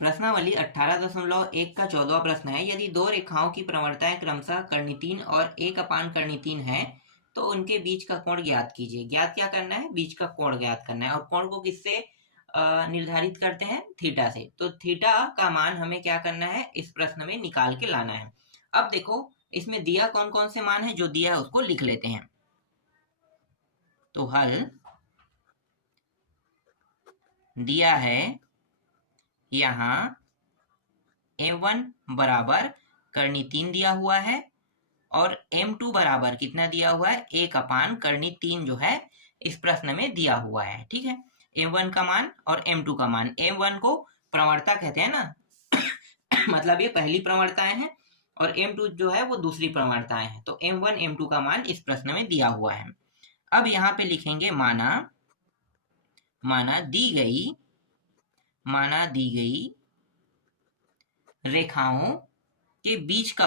प्रश्नावली 18.1 का 14वां प्रश्न है, यदि दो रेखाओं की प्रवणताएं क्रमशः कर्णी 3 और 1/कर्णी 3 है तो उनके बीच का कोण ज्ञात कीजिए। ज्ञात क्या करना है? बीच का कोण ज्ञात करना है। और कोण को किससे निर्धारित करते हैं? थीटा से। तो थीटा का मान हमें क्या करना है? इस प्रश्न में निकाल के लाना है। अब देखो इसमें दिया कौन कौन से मान है, जो दिया है उसको लिख लेते हैं। तो हल दिया है यहाँ m1 बराबर कर्णी 3 दिया हुआ है और m2 बराबर कितना दिया हुआ है? 1/कर्णी 3 जो है इस प्रश्न में दिया हुआ है। ठीक है, m1 का मान और m2 का मान। m1 को प्रवणता कहते हैं ना मतलब ये पहली प्रवणताएं हैं और m2 जो है वो दूसरी प्रवणताएं हैं। तो m1 m2 का मान इस प्रश्न में दिया हुआ है। अब यहाँ पे लिखेंगे माना दी गई रेखाओं के बीच का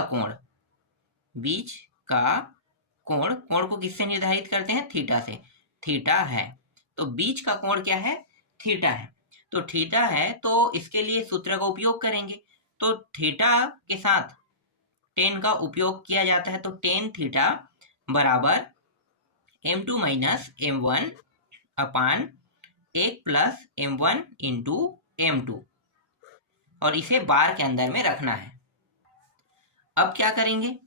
कोण को किससे निर्धारित करते हैं? थीटा से। थीटा है तो बीच का कोण क्या है? थीटा है। तो थीटा है तो इसके लिए सूत्र का उपयोग करेंगे। तो थीटा के साथ टेन का उपयोग किया जाता है। तो टेन थीटा बराबर m2 माइनस m1 अपान 1 प्लस m1 इंटू m2 और इसे बार के अंदर में रखना है। अब क्या करेंगे?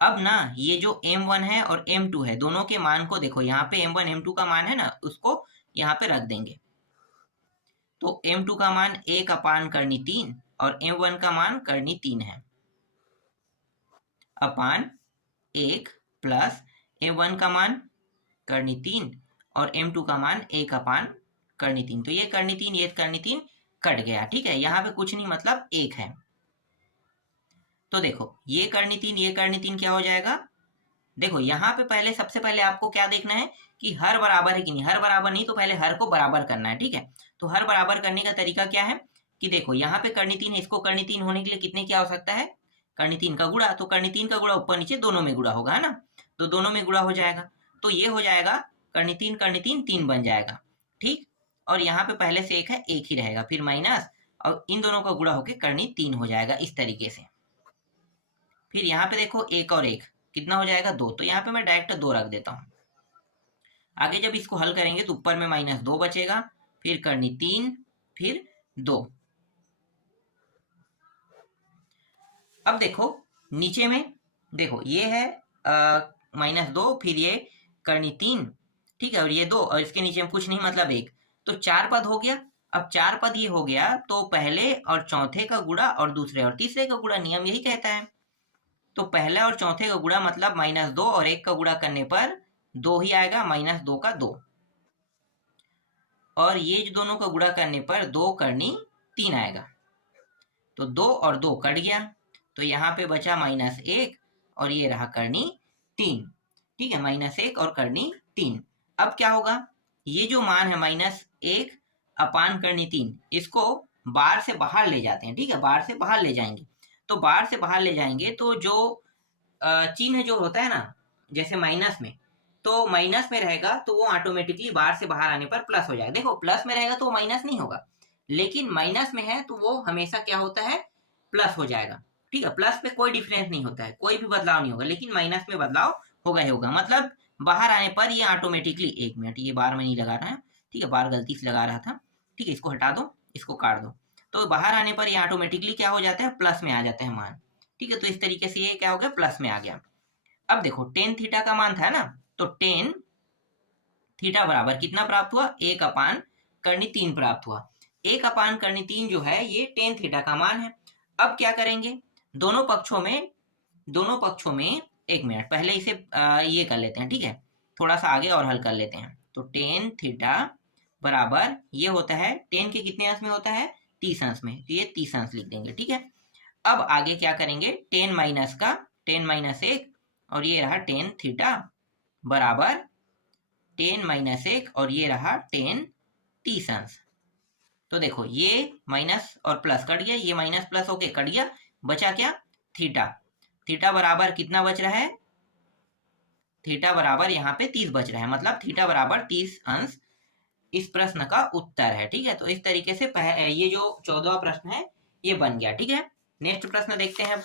अब ना ये जो m1 है और m2 है दोनों के मान को देखो, यहाँ पे m1 m2 का मान है ना, उसको यहाँ पे रख देंगे। तो m2 का मान 1/कर्णी 3 और m1 का मान कर्णी 3 है अपान 1 प्लस m1 का मान कर्णी 3 और m2 का मान 1/कर्णी 3। तो ये कर्णी 3 ये कर्णी 3 कट गया। ठीक है, यहाँ पे कुछ नहीं मतलब 1 है। तो देखो ये कर्णी 3 क्या हो जाएगा? देखो यहाँ पे पहले सबसे पहले आपको क्या देखना है कि हर बराबर है कि नहीं। हर बराबर नहीं तो पहले हर को बराबर करना है। ठीक है, तो हर बराबर करने का तरीका क्या है कि देखो यहाँ पे कर्णी 3 है, इसको कर्णी 3 होने के लिए कितने की आवश्यकता है? कर्णी 3 का गुणा। तो कर्णी 3 का गुणा ऊपर नीचे दोनों में गुणा होगा, है ना। तो दोनों में गुणा हो जाएगा तो ये हो जाएगा कर्णी 3 बन जाएगा। ठीक, और यहाँ पे पहले से 1 है, 1 ही रहेगा, फिर माइनस और इन दोनों का गुणा होकर कर्णी 3 हो जाएगा इस तरीके से। फिर यहाँ पे देखो 1 और 1 कितना हो जाएगा? 2। तो यहाँ पे मैं डायरेक्ट 2 रख देता हूँ। आगे जब इसको हल करेंगे तो ऊपर में -2 बचेगा, फिर कर्णी 3, फिर 2। अब देखो नीचे में देखो ये है -2, फिर ये कर्णी 3, ठीक है, और ये 2 और इसके नीचे में कुछ नहीं मतलब 1। तो 4 पद हो गया। अब 4 पद ये हो गया तो पहले और चौथे का गुणा और दूसरे और तीसरे का गुणा, नियम यही कहता है। तो पहला और चौथे का गुणा मतलब -2 और 1 का गुणा करने पर 2 ही आएगा, -2 का 2। और ये जो दोनों का गुणा करने पर 2 कर्णी 3 आएगा। तो 2 और 2 कट गया तो यहाँ पे बचा -1 और ये रहा कर्णी 3। ठीक है, -1 और कर्णी 3। अब क्या होगा? ये जो मान है -1/कर्णी 3 इसको बार से बाहर ले जाते हैं। ठीक है, बार से बाहर ले जाएंगे। तो बार से बाहर ले जाएंगे तो जो चिन्ह जो होता है ना, जैसे माइनस में, तो माइनस में रहेगा तो वो ऑटोमेटिकली बाहर से बाहर आने पर प्लस हो जाएगा। देखो प्लस में रहेगा तो वो माइनस नहीं होगा, लेकिन माइनस में है तो वो हमेशा क्या होता है? प्लस हो जाएगा। ठीक है, प्लस पे कोई डिफरेंस नहीं होता है, कोई भी बदलाव नहीं होगा, लेकिन माइनस में बदलाव होगा ही होगा। मतलब बाहर आने पर ये ऑटोमेटिकली, 1 मिनट ये बार में नहीं लगा रहा है, ठीक है, बार गलती से लगा रहा था। ठीक है, इसको हटा दो, इसको काट दो। तो बाहर आने पर ये ऑटोमेटिकली क्या हो जाता है? प्लस में आ जाता है मान। ठीक है, तो इस तरीके से ये क्या हो गया? प्लस में आ गया। अब देखो टेन थीटा का मान था ना, तो टेन थीटा बराबर कितना प्राप्त हुआ? 1/कर्णी 3 प्राप्त हुआ। 1/कर्णी 3 जो है ये टेन थीटा का मान है। अब क्या करेंगे? दोनों पक्षों में 1 मिनट पहले इसे ये कर लेते हैं। ठीक है, थोड़ा सा आगे और हल कर लेते हैं। तो टेन थीटा बराबर ये होता है, टेन के कितने अंश में होता है? 30 अंश में, तो ये 30 अंश लिख देंगे। ठीक है, अब आगे क्या करेंगे? टेन माइनस 1 और ये रहा टेन थीटा बराबर 10 - 1 और ये रहा 30 अंश। तो देखो ये माइनस और प्लस कट गया, ये माइनस प्लस होके कट गया, बचा क्या? थीटा। थीटा बराबर कितना बच रहा है? थीटा बराबर यहाँ पे 30 बच रहा है, मतलब थीटा बराबर 30 अंश इस प्रश्न का उत्तर है। ठीक है, तो इस तरीके से ये जो 14वां प्रश्न है ये बन गया। ठीक है, नेक्स्ट प्रश्न देखते हैं।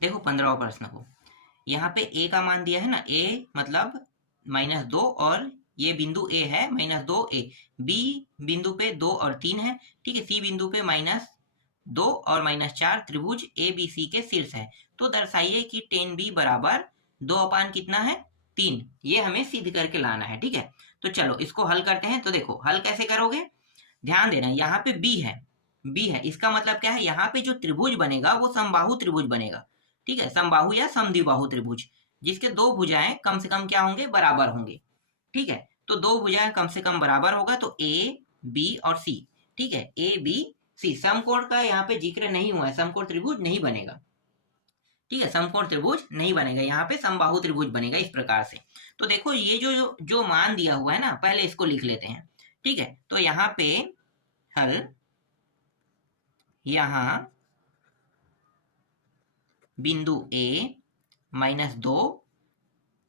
देखो 15वां प्रश्न को, यहाँ पे ए का मान दिया है ना, ए मतलब -2 और ये बिंदु ए है -2a, बी बिंदु पे 2 और 3 है। ठीक है, सी बिंदु पे -2 और -4 त्रिभुज ए बी सी के शीर्ष है। तो दर्शाइए कि tan b बराबर 2 कितना है 3। ये हमें सिद्ध करके लाना है। ठीक है, तो चलो इसको हल करते हैं। तो देखो हल कैसे करोगे, ध्यान देना, यहाँ पे बी है, इसका मतलब क्या है, यहाँ पे जो त्रिभुज बनेगा वो समबाहु त्रिभुज बनेगा। ठीक है, समबाहु या समद्विबाहु त्रिभुज, जिसके दो भुजाएं कम से कम क्या होंगे, बराबर होंगे। ठीक है, तो दो भुजाएं कम से कम बराबर होगा तो ए बी और सी। ठीक है, ए बी सी, समकोण का यहाँ पे जिक्र नहीं हुआ है, समकोण त्रिभुज नहीं बनेगा। ठीक है, समकोण त्रिभुज नहीं बनेगा, यहाँ पे समबाहु त्रिभुज बनेगा इस प्रकार से। तो देखो ये जो मान दिया हुआ है ना, पहले इसको लिख लेते हैं। ठीक है, तो यहाँ पे हल, यहाँ बिंदु ए -2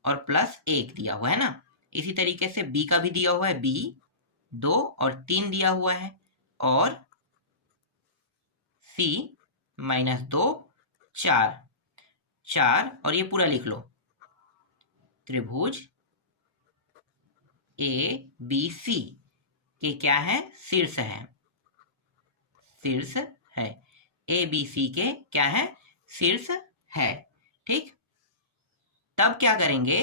और +1 दिया हुआ है ना। इसी तरीके से बी का भी दिया हुआ है, बी 2 और 3 दिया हुआ है, और सी -2 4 और ये पूरा लिख लो, त्रिभुज ए बी सी के क्या है, शीर्ष है, शीर्ष है, ए बी सी के क्या है, शीर्ष है। ठीक, तब क्या करेंगे,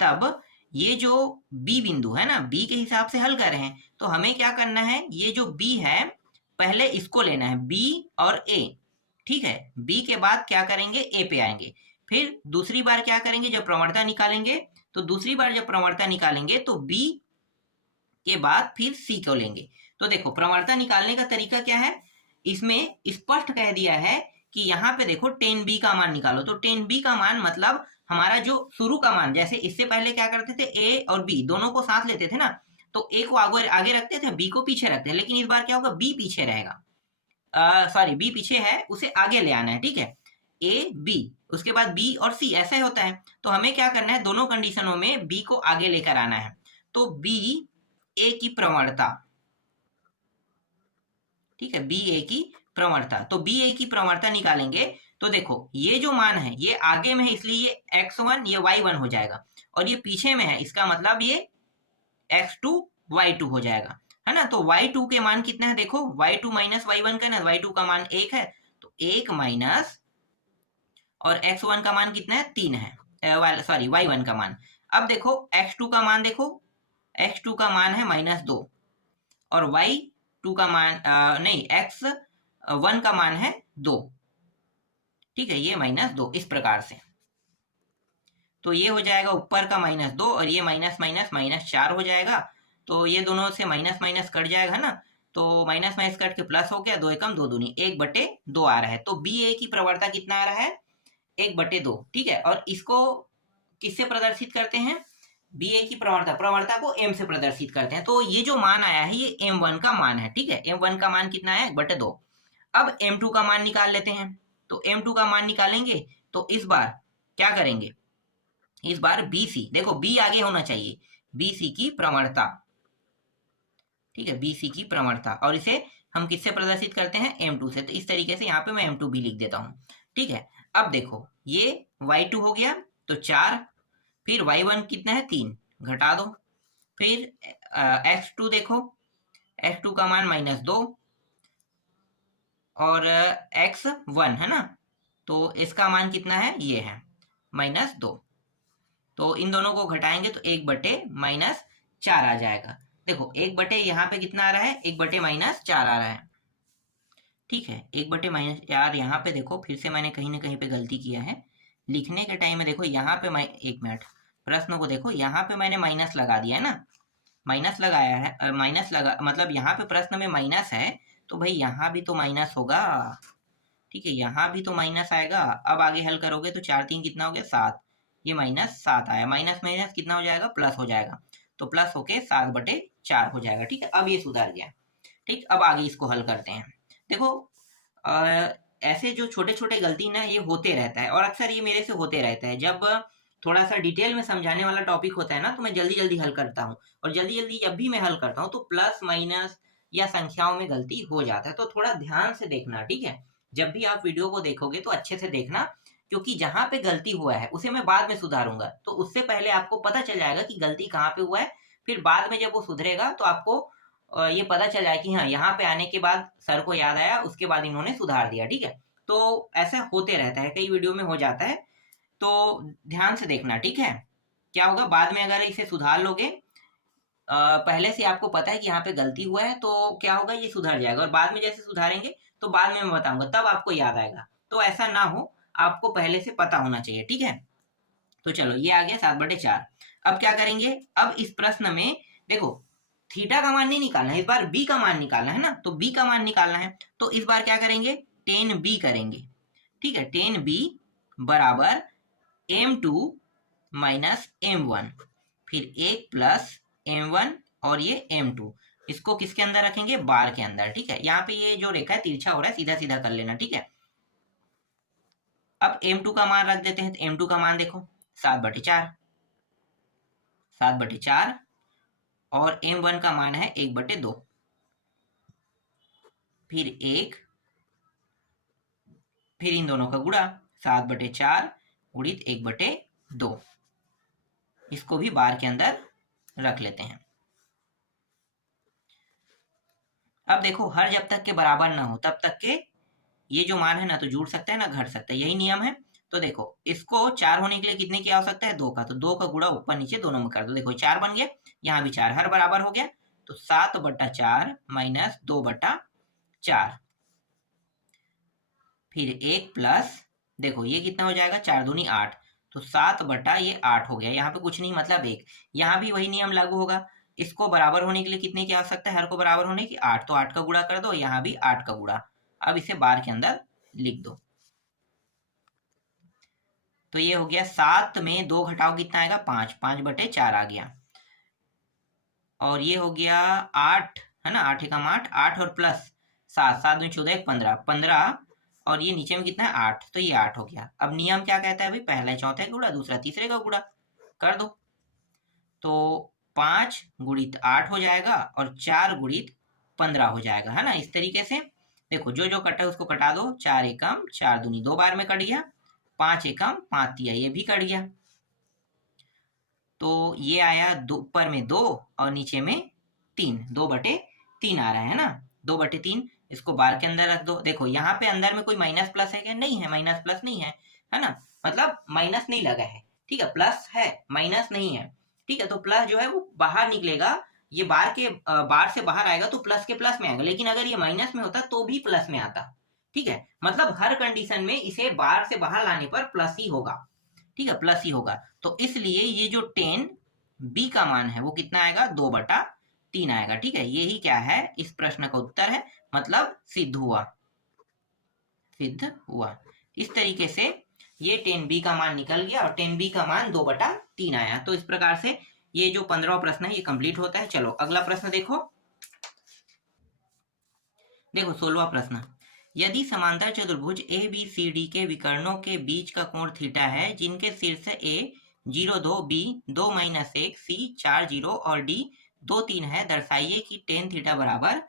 तब ये जो बी बिंदु है ना, बी के हिसाब से हल कर रहे हैं, तो हमें क्या करना है, ये जो बी है पहले इसको लेना है, बी और ए। ठीक है, बी के बाद क्या करेंगे, ए पे आएंगे, फिर दूसरी बार क्या करेंगे, जब प्रवणता निकालेंगे, तो दूसरी बार जब प्रवणता निकालेंगे तो बी के बाद फिर सी को लेंगे। तो देखो प्रवणता निकालने का तरीका क्या है, इसमें स्पष्ट कह दिया है कि यहाँ पे देखो tan b का मान निकालो। तो tan b का मान मतलब हमारा जो शुरू का मान, जैसे इससे पहले क्या करते थे, a और b दोनों को साथ लेते थे ना, तो a को आगे रखते थे, b को पीछे रखते हैं, लेकिन इस बार क्या होगा, b पीछे रहेगा, सॉरी b पीछे है, उसे आगे ले आना है। ठीक है, a b, उसके बाद b और c, ऐसा ही होता है। तो हमें क्या करना है, दोनों कंडीशनों में b को आगे लेकर आना है। तो b a की प्रवणता, ठीक है, बी ए की प्रवणता, तो बी ए की प्रवणता निकालेंगे। तो देखो ये जो मान है ये आगे में है, इसलिए ये x1 ये y1 हो जाएगा, और ये पीछे में है, इसका मतलब ये x2 y2 हो जाएगा, है ना। तो y2 के मान कितना है, देखो y2 माइनस y1 का ना, y2 का मान 1 है, तो 1 माइनस, और x1 का मान कितना है, 3 है, सॉरी y1 का मान। अब देखो x2 का मान, देखो x2 का मान है -2, और y2 का मान नहीं, x1 का मान है 2। ठीक है, ये -2 इस प्रकार से। तो ये हो जाएगा ऊपर का -2, और ये माइनस माइनस -4 हो जाएगा। तो ये दोनों से माइनस माइनस कट जाएगा ना, तो माइनस माइनस कट के प्लस हो गया, 2 एकम 2 दूनी 1/2 आ रहा है। तो बी ए की प्रवणता कितना आ रहा है, 1/2। ठीक है, और इसको किससे प्रदर्शित करते हैं, बी ए की प्रवणता को m से प्रदर्शित करते हैं। तो ये जो मान आया है ये m1 का मान है। ठीक है, m1 का मान कितना है, 1/2। अब m2 का मान निकाल लेते हैं। तो m2 का मान निकालेंगे तो इस बार क्या करेंगे, इस बार bc, देखो b आगे होना चाहिए, bc की प्रवणता। ठीक है, bc की प्रवणता, और इसे हम किससे प्रदर्शित करते हैं, m2 से। तो इस तरीके से यहाँ पे मैं m2 भी लिख देता हूँ। ठीक है, अब देखो ये y2 हो गया तो 4, फिर y1 कितना है, 3, घटा दो, फिर x2 देखो, x2 का मान -2, और x1 है ना, तो इसका मान कितना है, ये है -2। तो इन दोनों को घटाएंगे तो 1/-4 आ जाएगा। देखो 1 यहाँ पे कितना आ रहा है, 1/-4 आ रहा है। ठीक है, 1/-4 यहाँ पे देखो, फिर से मैंने कहीं ना कहीं पे गलती किया है लिखने के टाइम में। देखो यहाँ पे मैं, 1 मिनट, प्रश्न को देखो, यहाँ पे मैंने माइनस लगा दिया है ना, माइनस लगाया है, माइनस लगा मतलब यहाँ पे प्रश्न में माइनस है, तो भाई यहाँ भी तो माइनस होगा। ठीक है, यहाँ भी तो माइनस आएगा। अब आगे हल करोगे तो 4 3 कितना हो गया, 7, ये -7 आया, माइनस माइनस कितना हो जाएगा, प्लस हो जाएगा, तो प्लस होके 7/4 हो जाएगा। ठीक है, अब ये सुधर गया। ठीक, अब आगे इसको हल करते हैं। देखो ऐसे जो छोटे छोटे गलती ना ये होते रहता है, और अक्सर ये मेरे से होते रहता है। जब थोड़ा सा डिटेल में समझाने वाला टॉपिक होता है ना, तो मैं जल्दी जल्दी हल करता हूँ, और जल्दी जल्दी जब भी मैं हल करता हूँ तो प्लस माइनस या संख्याओं में गलती हो जाता है, तो थोड़ा ध्यान से देखना, ठीक है। जब भी आप वीडियो को देखोगे तो अच्छे से देखना, क्योंकि जहां पे गलती हुआ है उसे मैं बाद में सुधारूंगा, तो उससे पहले आपको पता चल जाएगा कि गलती कहाँ पे हुआ है। फिर बाद में जब वो सुधरेगा तो आपको ये पता चल जाए कि हाँ, यहाँ पे आने के बाद सर को याद आया, उसके बाद इन्होंने सुधार दिया, ठीक है। तो ऐसा होते रहता है, कई वीडियो में हो जाता है, तो ध्यान से देखना, ठीक है। क्या होगा बाद में अगर इसे सुधार लोगे, पहले से आपको पता है कि यहाँ पे गलती हुआ है, तो क्या होगा, ये सुधर जाएगा, और बाद में जैसे सुधारेंगे तो बाद में मैं बताऊंगा, तब आपको याद आएगा। तो ऐसा ना हो, आपको पहले से पता होना चाहिए, ठीक है। तो चलो, ये आ गया 7/4। अब क्या करेंगे, अब इस प्रश्न में देखो, थीटा का मान नहीं निकालना है, इस बार बी का मान निकालना है ना, तो बी का मान निकालना है, तो इस बार क्या करेंगे, टेन बी करेंगे, ठीक है। टेन बी बराबर m2 माइनस m1, फिर 1 प्लस m1 और ये m2, इसको किसके अंदर रखेंगे, बार के अंदर, ठीक है। यहाँ पे ये जो रेखा है तिरछा हो रहा है, सीधा सीधा कर लेना, ठीक है। अब m2 का मान रख देते हैं, तो m2 का मान देखो 7/4, 7/4, और m1 का मान है 1/2, फिर 1, फिर इन दोनों का गुणा, 7/4 गुणित 1/2, इसको भी बार के अंदर रख लेते हैं। अब देखो, हर जब तक के बराबर ना हो तब तक के ये जो मान है ना तो जुड़ सकता है ना घट सकता है, यही नियम है। तो देखो, इसको 4 होने के लिए कितने की आवश्यकता है, 2 का, तो 2 का गुणा ऊपर नीचे दोनों में कर दो, देखो 4 बन गया, यहाँ भी 4, हर बराबर हो गया, तो 7/4 माइनस 2/4, फिर 1 प्लस, देखो ये कितना हो जाएगा, 4 दूनी 8, तो 7/8 हो गया, यहाँ पे कुछ नहीं मतलब 1, यहाँ भी वही नियम लागू होगा। इसको बराबर होने के लिए कितने की आवश्यकता है, हर को बराबर होने की 8, तो 8 का गुणा कर दो, यहाँ भी 8 का गुणा। अब इसे बार के अंदर लिख दो, तो ये हो गया 7 में 2 घटाओ कितना आएगा, 5, 5/4 आ गया, और ये हो गया 8, है ना, 8 एकम 8, 8 और प्लस 7, 7 दूनी 14, 15, 15, और ये नीचे में कितना है 8, तो ये 8 हो गया। अब नियम क्या कहता है भाई, पहला चौथे का गुणा, दूसरा तीसरे का गुणा कर दो, तो 5 गुणित 8 हो जाएगा और 4 गुणित 15 हो जाएगा, है ना। इस तरीके से देखो, जो जो कटा है उसको कटा दो, 4 एकम 4 दूनी 2 बार में कट गया, 5 एकम 5 दिया, ये भी कट गया, तो ये आया ऊपर में 2 और नीचे में 3, 2/3 आ रहा है ना, 2/3, इसको बार के अंदर रख दो। देखो यहाँ पे अंदर में कोई माइनस प्लस है क्या, नहीं है, माइनस प्लस नहीं है ना, मतलब माइनस नहीं लगा है, ठीक है, प्लस है, माइनस नहीं है, ठीक है। तो प्लस जो है वो बाहर निकलेगा, ये बार से बाहर आएगा तो प्लस के प्लस में आएगा, लेकिन अगर ये माइनस में होता तो भी प्लस में आता, ठीक है। मतलब हर कंडीशन में इसे बार से बाहर लाने पर प्लस ही होगा, ठीक है, प्लस ही होगा। तो इसलिए ये जो 10 बी का मान है वो कितना आएगा, 2/3 आएगा, ठीक है। यही क्या है, इस प्रश्न का उत्तर है, मतलब सिद्ध हुआ, सिद्ध हुआ। इस तरीके से ये 10 बी का मान निकल गया और 10 बी का मान 2/3 आया। तो इस प्रकार से ये जो 15वां प्रश्न है ये कंप्लीट होता है। चलो अगला प्रश्न देखो, देखो 16वां प्रश्न, यदि समांतर चतुर्भुज ए बी सी डी के विकर्णों के बीच का कोण थीटा है, जिनके शीर्ष ए 0 2, बी 2 - 1, सी 4 0 और डी 2 3 है, दर्शाइए कि टेन थीटा बराबर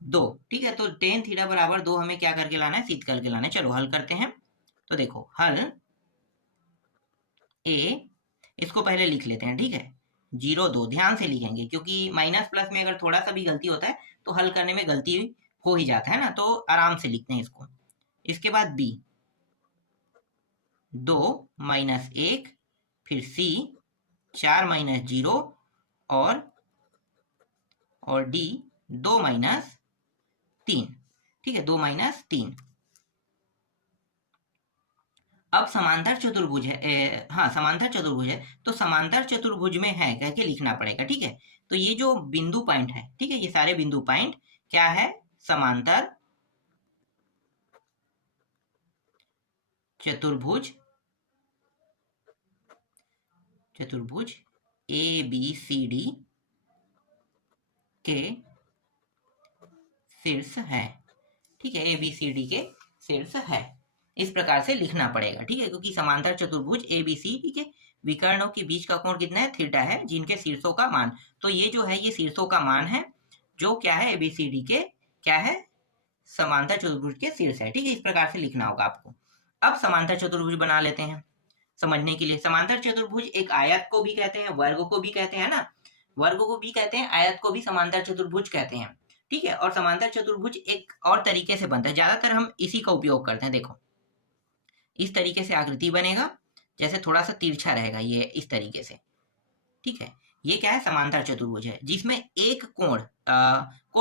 2, ठीक है। तो टेन थीटा बराबर 2 हमें क्या करके लाना है, सिद्ध करके लाना है। चलो हल करते हैं। तो देखो, हल ए, इसको पहले लिख लेते हैं, ठीक है, 0 2 ध्यान से लिखेंगे, क्योंकि माइनस प्लस में अगर थोड़ा सा भी गलती होता है तो हल करने में गलती हो ही जाता है ना, तो आराम से लिखते हैं इसको। इसके बाद बी 2 - 1, फिर सी 4 - 0 और डी 2 - 3, ठीक है, 2 - 3। अब समांतर चतुर्भुज है, हाँ समांतर चतुर्भुज है, तो समांतर चतुर्भुज में है कह के लिखना पड़ेगा, ठीक है। तो ये जो बिंदु पॉइंट है, ठीक है, ये सारे बिंदु पॉइंट क्या है, समांतर चतुर्भुज, चतुर्भुज ए बी सी डी के शीर्ष है, ठीक है, ए बी सी डी के शीर्ष है। इस प्रकार से लिखना पड़ेगा, ठीक है, क्योंकि समांतर चतुर्भुज ABCD के विकर्णों के बीच का कोण कितना है, थीटा है, जिनके शीर्षों का मान, तो ये जो है ये शीर्षों का मान है, जो क्या है ABCD के क्या है, समांतर चतुर्भुज के शीर्ष है, ठीक है, इस प्रकार से लिखना होगा आपको। अब समांतर चतुर्भुज बना लेते हैं समझने के लिए। समांतर चतुर्भुज एक आयत को भी कहते हैं, वर्ग को भी कहते हैं ना, वर्ग को भी कहते हैं, आयत को भी समांतर चतुर्भुज कहते हैं, ठीक है। और समांतर चतुर्भुज एक और तरीके से बनता है, ज्यादातर हम इसी का उपयोग करते हैं। देखो इस तरीके से आकृति बनेगा, जैसे थोड़ा सा तिरछा रहेगा, ये इस तरीके से, ठीक है। ये क्या है, समांतर चतुर्भुज है, जिसमें एक कोण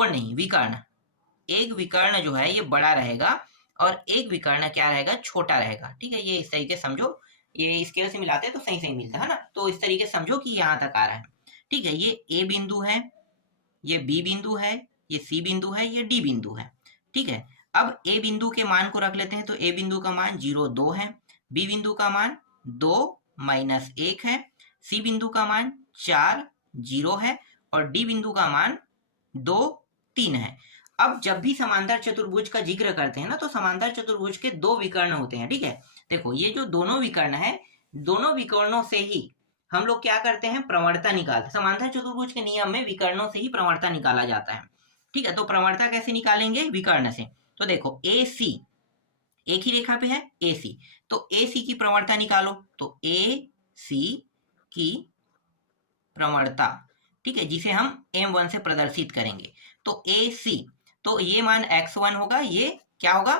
नहीं, विकर्ण, एक विकर्ण जो है ये बड़ा रहेगा और एक विकर्ण क्या रहेगा, छोटा रहेगा, ठीक है। ये इस तरीके से समझो, ये स्केल से मिलाते हैं तो सही सही मिलता है ना, तो इस तरीके से समझो कि यहाँ तक आ रहा है, ठीक है। ये A बिंदु है, ये B बिंदु है, ये C बिंदु है, ये D बिंदु है, ठीक है। अब A बिंदु के मान को रख लेते हैं, तो A बिंदु का मान 0,2 है, B बिंदु का मान 2 - 1 है, C बिंदु का मान 4 0 है और D बिंदु का मान 2 3 है। अब जब भी समांतर चतुर्भुज का जिक्र करते हैं ना, तो समांतर चतुर्भुज के दो विकर्ण होते हैं, ठीक है। देखो ये जो दोनों विकर्ण है, दोनों विकर्णों से ही हम लोग क्या करते हैं, प्रवणता निकालते हैं। समांतर चतुर्भुज के नियम में विकर्णों से ही प्रवणता निकाला जाता है, ठीक है। तो प्रवणता कैसे निकालेंगे, विकर्ण से। तो देखो AC एक ही रेखा पे है, AC, तो AC की प्रवणता निकालो, तो AC की प्रवणता, ठीक है, जिसे हम M1 से प्रदर्शित करेंगे। तो AC, तो ये मान x1 होगा, ये क्या होगा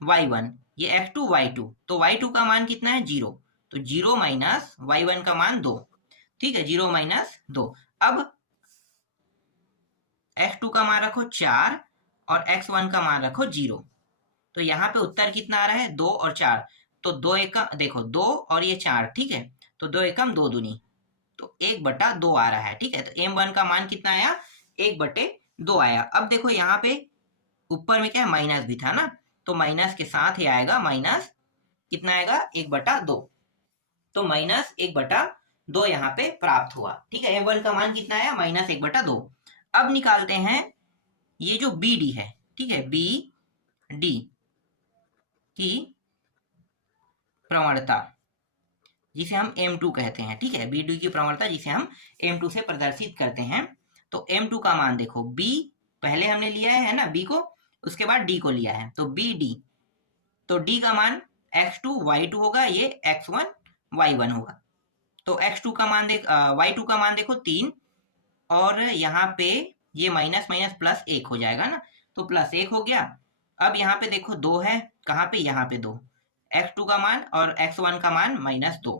y1, ये x2 y2, तो y2 का मान कितना है 0, तो 0 - y1 का मान 2, ठीक है, 0 - 2। अब x2 का मान रखो 4 और x1 का मान रखो 0, तो यहाँ पे उत्तर कितना आ रहा है, 2 और 4, तो 2 एकम, देखो 2 और ये 4, ठीक है, तो 2 एकम 2 दूनी, तो 1/2 आ रहा है, ठीक है। तो M1 का मान कितना आया, 1/2 आया। अब देखो यहाँ पे ऊपर में क्या है, माइनस भी था ना, तो माइनस के साथ ही आएगा माइनस, कितना आएगा 1/2, तो -1/2 यहाँ पे प्राप्त हुआ, ठीक है। M1 का मान कितना आया, -1/2। अब निकालते हैं ये जो BD है, ठीक है, BD की प्रवणता, जिसे हम M2 कहते हैं, ठीक है, BD की प्रवणता जिसे हम M2 से प्रदर्शित करते हैं। तो M2 का मान देखो, B पहले हमने लिया है ना B को, उसके बाद D को लिया है, तो BD, तो D का मान x2 y2 होगा, ये x1 y1 होगा। तो x2 का मान y2 का मान देखो 3, और यहाँ पे ये माइनस माइनस +1 हो जाएगा ना, तो +1 हो गया। अब यहाँ पे देखो 2 है, कहाँ पे, यहाँ पे 2, x2 का मान और x1 का मान -2,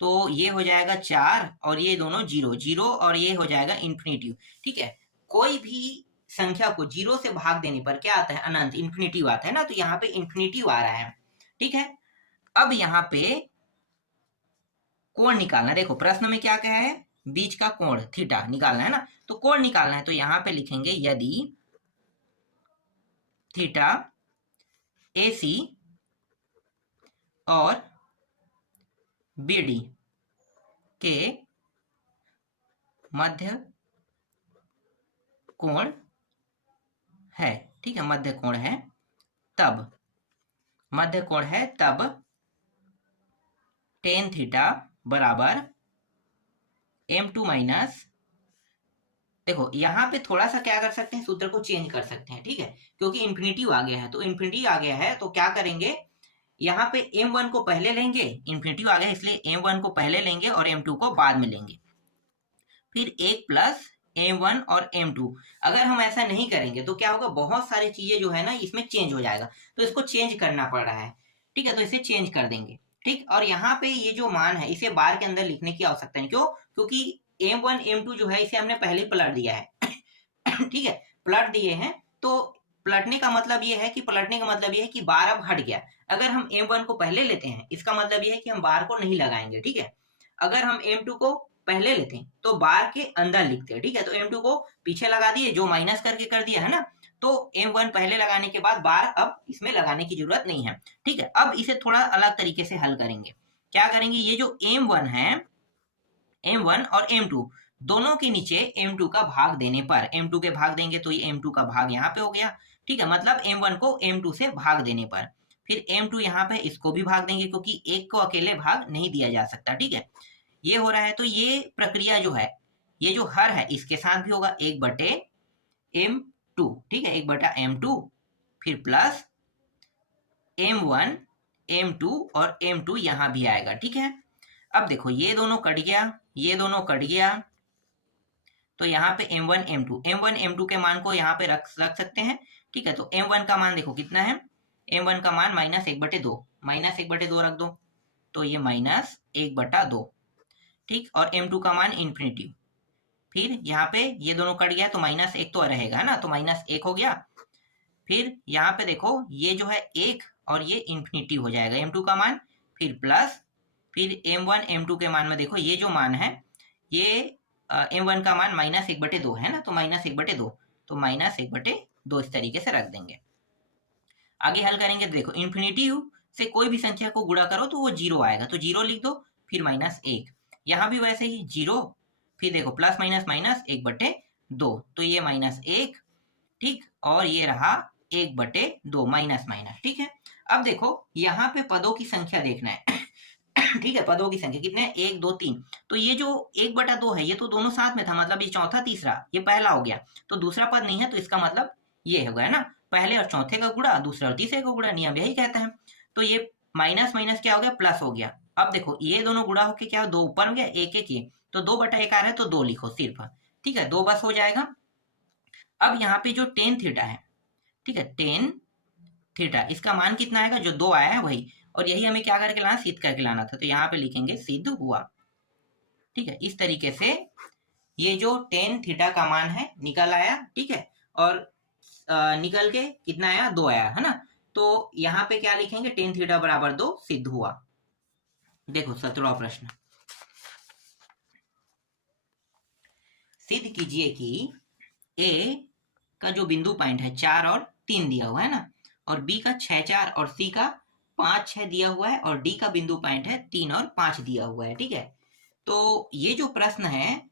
तो ये हो जाएगा 4 और ये दोनों 0 0 और ये हो जाएगा इन्फिनिटिव, ठीक है। कोई भी संख्या को 0 से भाग देने पर क्या आता है, अनंत, इन्फिनिटिव आता है ना, तो यहाँ पे इन्फिनिटिव आ रहा है, ठीक है। अब यहाँ पे कोण निकालना, देखो प्रश्न में क्या कहा है, बीच का कोण थीटा निकालना है ना, तो कोण निकालना है, तो यहाँ पे लिखेंगे यदि थीटा AC और BD के मध्य कोण है, ठीक है, मध्य कोण है, तब मध्य कोण है, तब tan थीटा बराबर M2 माइनस, देखो यहाँ पे थोड़ा सा क्या कर सकते हैं, सूत्र को चेंज कर सकते हैं, ठीक है, क्योंकि इन्फिनिटिव आ गया है, तो इन्फिनिटिव आ गया है तो क्या करेंगे, यहाँ पे M1 को पहले लेंगे, इन्फिनिटिव आ गया इसलिए M1 को पहले लेंगे और M2 को बाद में लेंगे, फिर 1 + M1 और M2। अगर हम ऐसा नहीं करेंगे तो क्या होगा, बहुत सारी चीजें जो है ना इसमें चेंज हो जाएगा, तो इसको चेंज करना पड़ रहा है, ठीक है, तो इसे चेंज कर देंगे, ठीक। और यहाँ पे ये जो मान है इसे बार के अंदर लिखने की आवश्यकता नहीं, क्यों, क्योंकि M1 M2 जो है इसे हमने पहले ही पलट दिया है ठीक है, पलट दिए हैं, तो पलटने का मतलब ये है कि बार अब हट गया। अगर हम M1 को पहले लेते हैं, इसका मतलब ये है कि हम बार को नहीं लगाएंगे, ठीक है। अगर हम M2 को पहले लेते हैं तो बार के अंदर लिखते हैं, ठीक है, तो M2 को पीछे लगा दिए, जो माइनस करके कर दिया है ना, तो M1 पहले लगाने के बाद बार अब इसमें लगाने की जरूरत नहीं है, ठीक है। अब इसे थोड़ा अलग तरीके से हल करेंगे, क्या करेंगे, ये जो M1 है, M1 और M2 दोनों के नीचे M2 का भाग देने पर, M2 के भाग देंगे तो ये M2 का भाग यहाँ पे हो गया, ठीक है, मतलब m1 को m2 से भाग देने पर। फिर m2 यहाँ पे इसको भी भाग देंगे क्योंकि एक को अकेले भाग नहीं दिया जा सकता। ठीक है, ये हो रहा है। तो ये प्रक्रिया जो है, ये जो हर है इसके साथ भी होगा 1/m2। ठीक है, 1/m2 फिर प्लस m1 m2 और m2 यहाँ भी आएगा। ठीक है, अब देखो ये दोनों कट गया, ये दोनों कट गया, तो यहाँ पे m1 m2 के मान को यहाँ पे रख सकते हैं। ठीक है, तो m1 का मान देखो कितना है, m1 का मान -1/2, -1/2 रख दो, तो ये -1/2। ठीक, और m2 का मान इन्फिनिटी। फिर यहाँ पे ये दोनों कट गया तो -1 तो रहेगा ना, तो -1 हो गया। फिर यहाँ पे देखो ये जो है 1 और ये इन्फिनिटी हो जाएगा m2 का मान, फिर प्लस, फिर m1 m2 के मान में देखो ये जो मान है, ये m1 का मान -1/2 है ना, तो -1/2, तो -1/2 इस तरीके से रख देंगे। आगे हल करेंगे तो देखो इन्फिनिटी से कोई भी संख्या को गुणा करो तो वो 0 आएगा, तो 0 लिख दो, फिर -1, यहाँ भी वैसे ही 0, फिर देखो प्लस माइनस माइनस 1/2, तो ये -1। ठीक, और ये रहा 1/2 माइनस माइनस। ठीक है, अब देखो यहाँ पे पदों की संख्या देखना है। ठीक है, पदों की संख्या कितने हैं, 1 2 3, तो ये जो 1/2 है ये तो दोनों साथ में था, मतलब ये चौथा तीसरा, ये पहला हो गया, तो दूसरा पद नहीं है, तो इसका मतलब ये हो गया ना, पहले और चौथे का गुणा, दूसरे और तीसरे का गुणा, नियम यही कहता है। तो ये माइनस माइनस क्या हो गया, प्लस हो गया। अब देखो ये दोनों गुणा होके क्या, 2 ऊपर हो गया, 1 1 ये, तो 2/1 आ रहा है, तो 2 लिखो सिर्फ। ठीक है, 2 बस हो जाएगा। अब यहाँ पे जो टेन थीटा है, ठीक है, टेन थीटा, इसका मान कितना आएगा, जो 2 आया है वही, और यही हमें क्या करके लाना, सिद्ध करके लाना था, तो यहाँ पे लिखेंगे सिद्ध हुआ। ठीक है, इस तरीके से ये जो टेन थीटा का मान है निकल आया। ठीक है, और निकल के कितना आया, 2 आया है ना, तो यहाँ पे क्या लिखेंगे, टेन थीटा बराबर 2 सिद्ध हुआ। देखो 17वां प्रश्न, सिद्ध कीजिए कि ए का जो बिंदु पॉइंट है 4 और 3 दिया हुआ है ना, और बी का 6 4 और सी का 5 6 दिया हुआ है, और डी का बिंदु पॉइंट है 3 और 5 दिया हुआ है। ठीक है, तो ये जो प्रश्न है,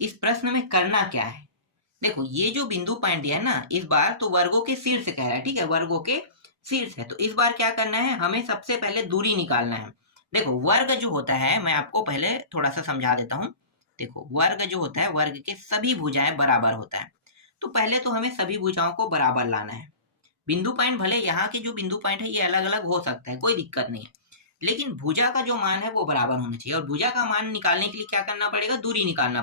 इस प्रश्न में करना क्या है, देखो ये जो बिंदु पॉइंट दिया है ना, इस बार तो वर्गों के शीर्ष कह रहा है। ठीक है, वर्गों के शीर्ष है, तो इस बार क्या करना है, हमें सबसे पहले दूरी निकालना है। देखो वर्ग जो होता है, मैं आपको पहले थोड़ा सा समझा देता हूँ। देखो वर्ग जो होता है, वर्ग के सभी भुजाएं बराबर होता है, तो पहले तो हमें सभी भुजाओं को बराबर लाना है। बिंदु पॉइंट भले यहाँ के जो बिंदु पॉइंट है ये अलग अलग हो सकता है, कोई दिक्कत नहीं है, लेकिन भुजा का जो मान है वो बराबर होना चाहिए। और भुजा का मान निकालने के लिए क्या करना पड़ेगा, दूरी निकालना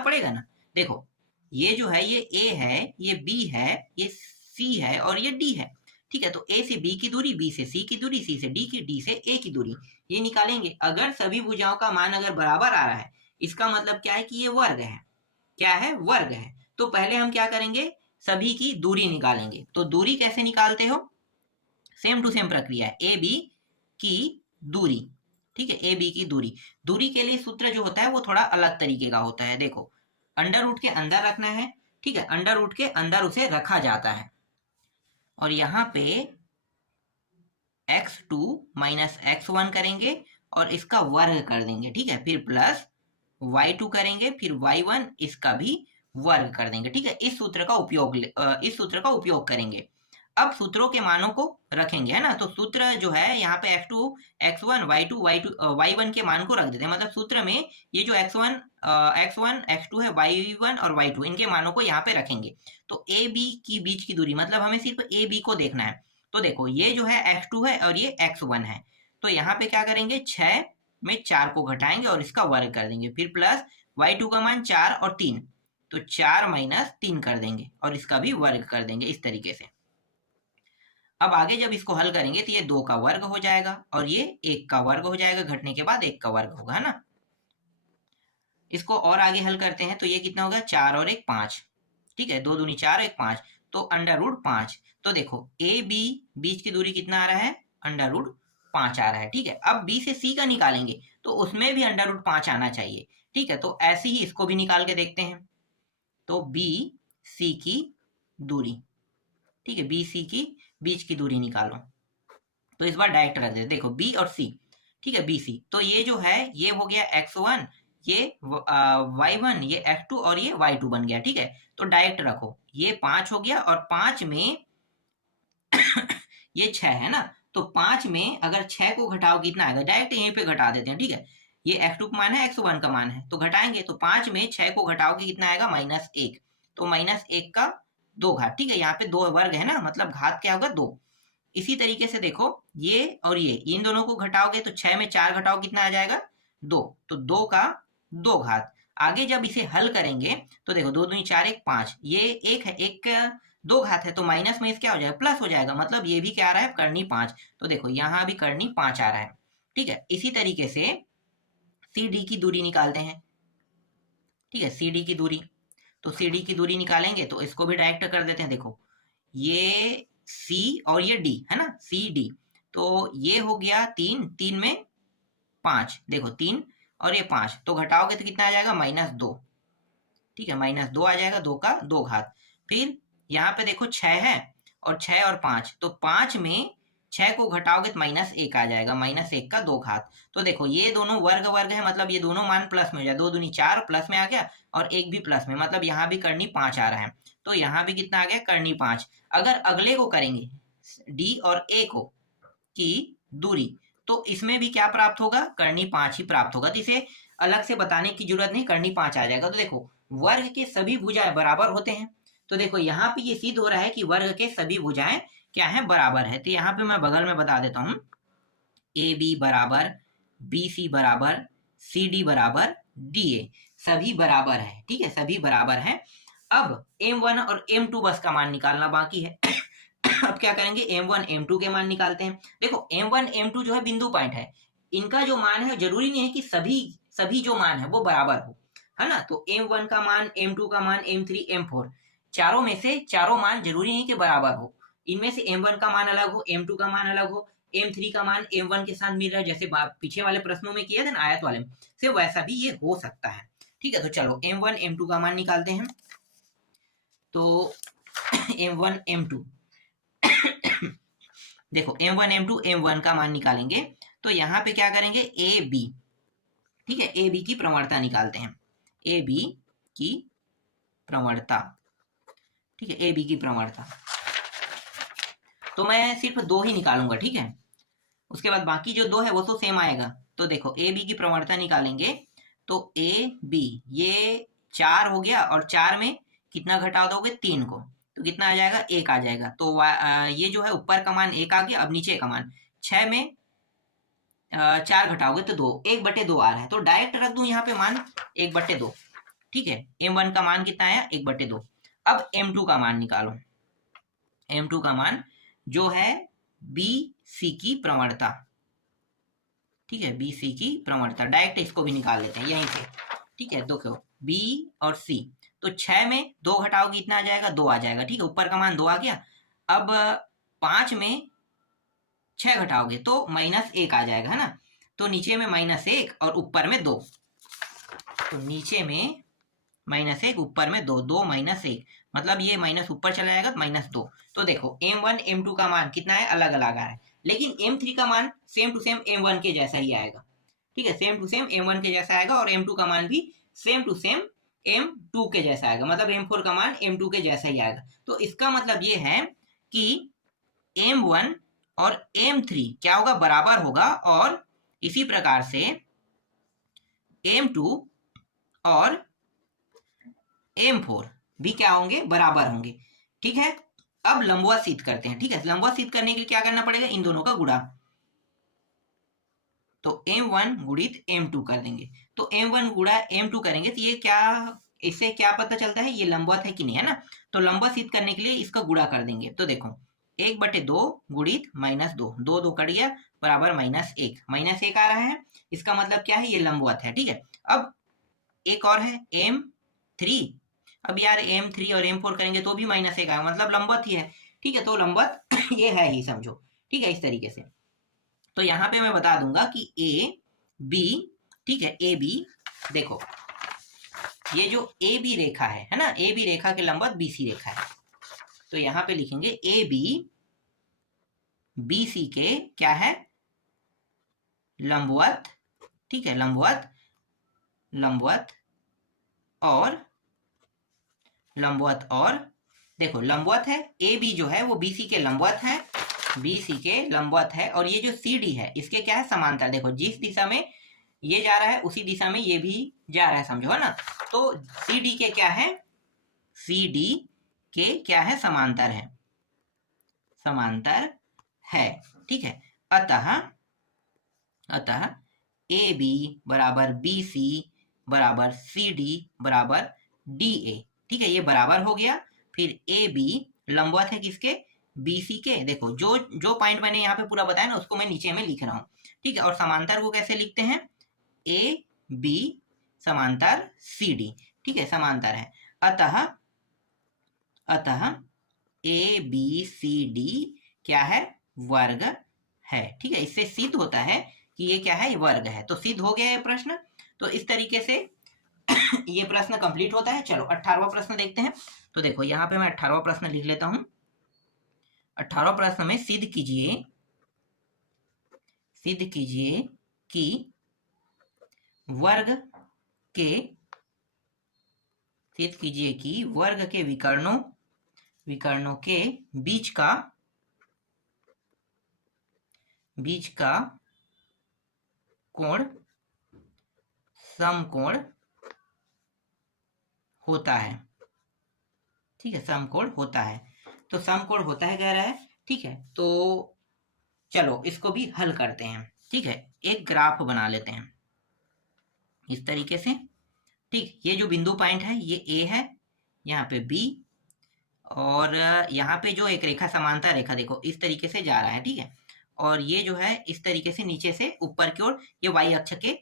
पड़ेगा ना। देखो ये जो है, ये ए है, ये बी है, ये सी है और ये डी है। ठीक है, तो ए से बी की दूरी, बी से सी की दूरी, सी से डी की, डी से ए की दूरी, ये निकालेंगे। अगर सभी भुजाओं का मान अगर बराबर आ रहा है, इसका मतलब क्या है कि ये वर्ग है। क्या है, वर्ग है। तो पहले हम क्या करेंगे, सभी की दूरी निकालेंगे। तो दूरी कैसे निकालते हो, सेम टू सेम प्रक्रिया है, ए बी की दूरी। ठीक है, ए बी की दूरी, दूरी के लिए सूत्र जो होता है वो थोड़ा अलग तरीके का होता है। देखो अंडर रूट के अंदर रखना है। ठीक है, अंडर रूट के अंदर उसे रखा जाता है, और यहाँ पे x2 माइनस x1 करेंगे और इसका वर्ग कर देंगे। ठीक है, फिर प्लस y2 करेंगे, फिर y1 इसका भी वर्ग कर देंगे। ठीक है, इस सूत्र का उपयोग करेंगे। अब सूत्रों के मानों को रखेंगे, है ना, तो सूत्र जो है यहाँ पे x2 x1 y1 के मान को रख देते हैं। मतलब सूत्र में ये जो x1 x2 है, y1 और y2 इनके मानों को यहाँ पे रखेंगे। तो a b की बीच की दूरी, मतलब हमें सिर्फ a b को देखना है। तो देखो ये जो है x2 है और ये x1 है, तो यहाँ पे क्या करेंगे, 6 में 4 को घटाएंगे और इसका वर्ग कर देंगे, फिर प्लस y2 का मान 4 और 3, तो 4 माइनस 3 कर देंगे और इसका भी वर्ग कर देंगे इस तरीके से। अब आगे जब इसको हल करेंगे तो ये 2 का वर्ग हो जाएगा और ये 1 का वर्ग हो जाएगा, घटने के बाद 1 का वर्ग होगा, है ना। इसको और आगे हल करते हैं तो ये कितना होगा, 4 और 1 5। ठीक है, 2 दूनी 4 1 5, तो अंडर रूट 5। तो देखो ए बी बीच की दूरी कितना आ रहा है, अंडर रूट 5 आ रहा है। ठीक है, अब बी से सी का निकालेंगे तो उसमें भी अंडर रूट 5 आना चाहिए। ठीक है, तो ऐसे ही इसको भी निकाल के देखते हैं। तो बी सी की दूरी, ठीक है, बी सी की बीच की दूरी निकालो, तो इस बार डायरेक्ट रख देते। देखो बी और सी, ठीक है, बी सी, तो ये जो है ये हो गया x1, ये y1, ये x2 और ये y2 बन गया। ठीक है, तो डायरेक्ट रखो, ये 5 हो गया और 5 में ये 6 है ना, तो 5 में अगर 6 को घटाओ कितना आएगा, डायरेक्ट यहीं पे घटा देते हैं। ठीक है, ये x2 का मान है, x1 का मान है, तो घटाएंगे, तो 5 में 6 को घटाओगे कितना आएगा, -1, तो -1 का 2 घात। ठीक है, यहाँ पे 2 वर्ग है ना, मतलब घात क्या होगा, 2। इसी तरीके से देखो, ये और ये इन दोनों को घटाओगे तो 6 में 4 घटाओ कितना आ जाएगा, 2, तो 2 का 2 घात। आगे जब इसे हल करेंगे तो देखो 2 दूनी 4, 1 5, ये 1 है, 1 का 2 घात है, तो माइनस में इस क्या हो जाएगा, प्लस हो जाएगा, मतलब ये भी क्या आ रहा है, करनी 5, तो देखो यहाँ भी करनी 5 आ रहा है। ठीक है, इसी तरीके से सी डी की दूरी निकालते हैं। ठीक है, सी डी की दूरी, तो सी डी की दूरी निकालेंगे तो इसको भी डायरेक्ट कर देते हैं। देखो ये सी और ये डी है ना, सी डी, तो ये हो गया 3, 3 में 5, देखो 3 और ये 5, तो घटाओगे तो कितना आ जाएगा, -2। ठीक है, -2 आ जाएगा, 2 का 2 घात। फिर यहाँ पे देखो 6 है, और 6 और 5, तो 5 में 6 को घटाओगे तो -1 आ जाएगा, -1 का 2 घात। तो देखो ये दोनों वर्ग वर्ग है, मतलब ये दोनों मान प्लस में हो जाए, 2 दूनी 4 प्लस में आ गया, और 1 भी प्लस में, मतलब यहाँ भी करनी 5 आ रहा है, तो यहाँ भी कितना आ गया, करनी 5। अगर अगले को करेंगे डी और ए को की दूरी, तो इसमें भी क्या प्राप्त होगा, करनी 5 ही प्राप्त होगा, तो इसे अलग से बताने की जरूरत नहीं, करनी 5 आ जाएगा। तो देखो वर्ग के सभी भुजाएं बराबर होते हैं, तो देखो यहाँ पे ये सिद्ध हो रहा है कि वर्ग के सभी भुजाएं क्या है, बराबर है। तो यहाँ पे मैं बगल में बता देता हूँ, ए बी बराबर बी सी बराबर सी डी बराबर डी ए, सभी बराबर है। ठीक है, सभी बराबर है। अब m1 और m2 बस का मान निकालना बाकी है। अब क्या करेंगे, m1 m2 के मान निकालते हैं। देखो m1 m2 जो है बिंदु पॉइंट है, इनका जो मान है जरूरी नहीं है कि सभी जो मान है वो बराबर हो, है ना, तो m1 का मान, m2 का मान, m3 m4, चारों में से चारों मान जरूरी नहीं कि बराबर हो, इनमें से m1 का मान अलग हो, m2 का मान अलग हो, m3 का मान m1 के साथ मिल रहा है, जैसे पीछे वाले प्रश्नों में किया था ना, आयत वाले में से, वैसा भी ये हो सकता है। ठीक है, तो चलो m1 m2 का मान निकालते हैं। तो m1 m2 देखो m1 m2 m1 का मान निकालेंगे, तो यहाँ पे क्या करेंगे, ए बी। ठीक है, ए बी की प्रवणता निकालते हैं, ए बी की प्रवणता। ठीक है, ए बी की प्रवणता, तो मैं सिर्फ 2 ही निकालूंगा। ठीक है, उसके बाद बाकी जो 2 है वो तो सेम आएगा। तो देखो ए बी की प्रवणता निकालेंगे, तो ए बी ये 4 हो गया, और 4 में कितना घटा दोगे, 3 को, तो कितना आ जाएगा, 1 आ जाएगा। तो ये जो है ऊपर का मान 1 आ गया। अब नीचे का मान 6 में 4 घटाओगे तो 2, 1/2 आ रहा है, तो डायरेक्ट रख दूं यहाँ पे मान 1/2। ठीक है, m1 का मान कितना आया, 1/2। अब m2 का मान निकालो, m2 का मान जो है बी सी की प्रवणता। ठीक है, बी सी की प्रवणता, डायरेक्ट इसको भी निकाल लेते हैं यहीं से। ठीक है, देखो बी और सी, तो 6 में 2 घटाओगे कितना आ जाएगा, 2 आ जाएगा। ठीक है, ऊपर का मान 2 आ गया। अब 5 में 6 घटाओगे तो -1 आ जाएगा, है ना, तो नीचे में -1 और ऊपर में 2, तो नीचे में -1 ऊपर में 2, 2 -1, मतलब ये माइनस ऊपर चला जाएगा तो -2। तो देखो m1 m2 का मान कितना है, अलग अलग आ रहा है, लेकिन m3 का मान सेम टू सेम m1 के जैसा ही आएगा। ठीक है, सेम टू सेम m1 के जैसा आएगा, और m2 का मान भी सेम टू सेम m2 के जैसा आएगा, मतलब m4 का मान m2 के जैसा ही आएगा। तो इसका मतलब ये है कि m1 और m3 क्या होगा, बराबर होगा, और इसी प्रकार से m2 और m4 भी क्या होंगे, बराबर होंगे। ठीक है, अब लंबवत सिद्ध करते हैं। ठीक है, लंबवत सिद्ध करने के लिए क्या करना पड़ेगा, इन दोनों का गुणा, तो m1 गुणित m2 कर देंगे, तो m1 गुणा m2 करेंगे तो ये क्या, इससे क्या पता चलता है, ये लंबवत है कि नहीं, है ना, तो लंबवत सिद्ध करने के लिए इसका गुणा कर देंगे। तो देखो 1/2 गुणित -2, 2 2 कट गया, बराबर -1, -1 आ रहा है, इसका मतलब क्या है, ये लंबवत है। ठीक है, अब एक और है m3, अब यार m3 और m4 करेंगे तो भी -1 आएगा, मतलब लंबवत ही है। ठीक है, तो लंबवत ये है ही समझो। ठीक है, इस तरीके से, तो यहाँ पे मैं बता दूंगा कि ए बी, ठीक है, ए बी, देखो ये जो ए बी रेखा है ना, ए बी रेखा के लंबवत बी सी रेखा है, तो यहाँ पे लिखेंगे ए बी बी सी के क्या है, लंबवत। ठीक है, लंबवत लंबवत और देखो लंबवत है, ए बी जो है वो बी सी के लंबवत है, बी सी के लंबवत है, और ये जो सी डी है इसके क्या है, समांतर। देखो जिस दिशा में ये जा रहा है उसी दिशा में ये भी जा रहा है, समझो है ना। तो सी डी के क्या है, सी डी के क्या है, समांतर है, समांतर है, ठीक है। अतः ए बी बराबर बी सी बराबर सी डी बराबर डी ए, ठीक है, ये बराबर हो गया। फिर ए बी लंबवत है किसके, बी सी के। देखो जो जो पॉइंट मैंने यहाँ पे पूरा बताया ना उसको मैं नीचे में लिख रहा हूँ, ठीक है। और समांतर को कैसे लिखते हैं, ए बी समांतर सी डी, ठीक है, समांतर है। अतः ए बी सी डी क्या है, वर्ग है, ठीक है। इससे सिद्ध होता है कि ये क्या है, वर्ग है। तो सिद्ध हो गया ये प्रश्न। तो इस तरीके से ये प्रश्न कंप्लीट होता है। चलो 18वां प्रश्न देखते हैं। तो देखो यहाँ पे मैं 18वां प्रश्न लिख लेता हूं। 18वां प्रश्न में सिद्ध कीजिए कि वर्ग के विकर्णों के बीच का कोण समकोण होता है, ठीक है, समकोण होता है। तो समकोण होता है कह रहा है, ठीक है। तो चलो इसको भी हल करते हैं, ठीक है। एक ग्राफ बना लेते हैं इस तरीके से, ठीक। ये जो बिंदु पॉइंट है ये ए है, यहाँ पे बी, और यहाँ पे जो एक रेखा समांतर रेखा देखो इस तरीके से जा रहा है, ठीक है। और ये जो है इस तरीके से नीचे से ऊपर की ओर ये वाई अक्ष के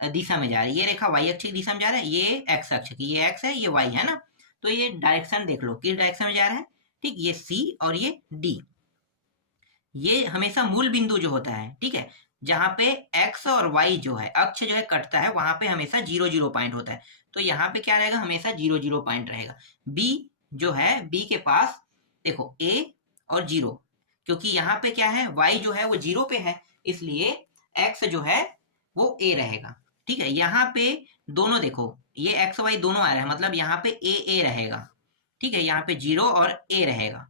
दिशा में जा रही है। ये रेखा वाई अक्ष की दिशा में जा रहा है, ये एक्स अक्ष की, ये एक्स है ये वाई है ना। तो ये डायरेक्शन देख लो किस डायरेक्शन में जा रहा है, ठीक। ये सी और ये डी, ये हमेशा मूल बिंदु जो होता है, ठीक है, जहां पे एक्स और वाई जो है अक्ष जो है कटता है वहां पे हमेशा 0 0 पॉइंट होता है। तो यहाँ पे क्या रहेगा, हमेशा 0 0 पॉइंट रहेगा। बी जो है, बी के पास देखो ए और 0, क्योंकि यहाँ पे क्या है, वाई जो है वो 0 पे है, इसलिए एक्स जो है वो ए रहेगा, ठीक है। यहाँ पे दोनों देखो ये एक्स वाई दोनों आ रहे हैं, मतलब यहाँ पे ए रहेगा, ठीक है। यहाँ पे 0 और ए रहेगा,